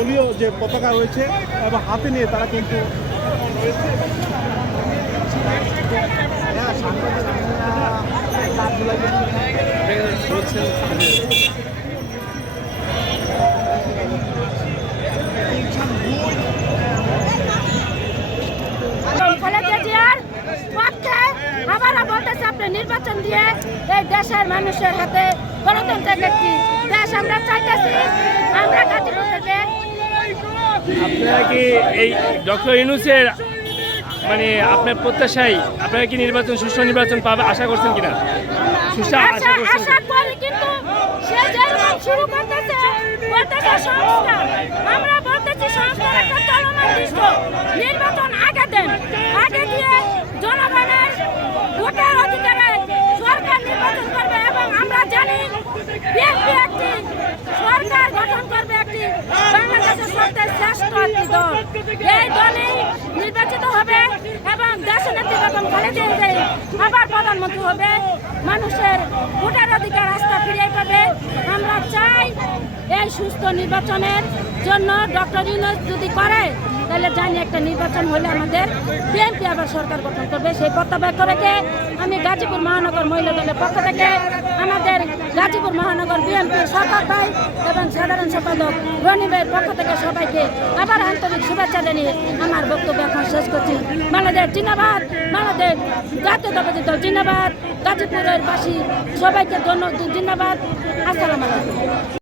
দলীয় যে পতাকা রয়েছে এবং হাতে নিয়ে তারা কিন্তু নির্বাচন দিয়ে এই দেশের মানুষের হাতে গণতন্ত্রের একটি দেশ আমরা চাইতেছি। আমরা গাজীপুর থেকে আপনারা কি এই ডক্টর ইউনূসের মানে আপনার প্রত্যাশায় আপনারা কি নির্বাচন সুষ্ঠু নির্বাচন পাবে আশা করছেন কিনা? আশা করি, কিন্তু সে যে শুরু করতেছে সংস্কার, আমরা বলতেছি সংস্কার একটা চলমান দৃশ্য। নির্বাচন আগে দেন, আগে দিয়ে জনগণের ভোটের অধিকারে সরকার নির্বাচন করবে এবং আমরা জানি বিএনপি একটি সরকার গঠন করবে, একটি বাংলাদেশের সবচেয়ে শ্রেষ্ঠ একটি দল। এই দলই নির্বাচিত হবে এবং দেশের নেত্রী বেগম খালেদা জিয়া আবার প্রধানমন্ত্রী হবে, মানুষের ভোটের অধিকার আস্থা ফিরে পাবে। আমরা চাই এই সুস্থ নির্বাচনের জন্য ডক্টর ইউনূস যদি করে তাহলে জানি একটা নির্বাচন হলে আমাদের বিএনপি আবার সরকার গঠন করবে। সেই প্রত্যাশা রেখে আমি গাজীপুর মহানগর মহিলা দলের পক্ষ থেকে আমাদের গাজীপুর মহানগর বিএনপির সরকার ভাই এবং সাধারণ সম্পাদক রনি ভাইয়ের পক্ষ থেকে সবাইকে আবার আন্তরিক শুভেচ্ছা জানিয়ে আমার বক্তব্য এখন শেষ করছি। বাংলাদেশ জিন্দাবাদ, বাংলাদেশ জাতীয়তাবাদী দল জিন্দাবাদ, গাজীপুরের বাসী সবাইকে ধন্যবাদ, জিন্দাবাদ। আসসালামু আলাইকুম।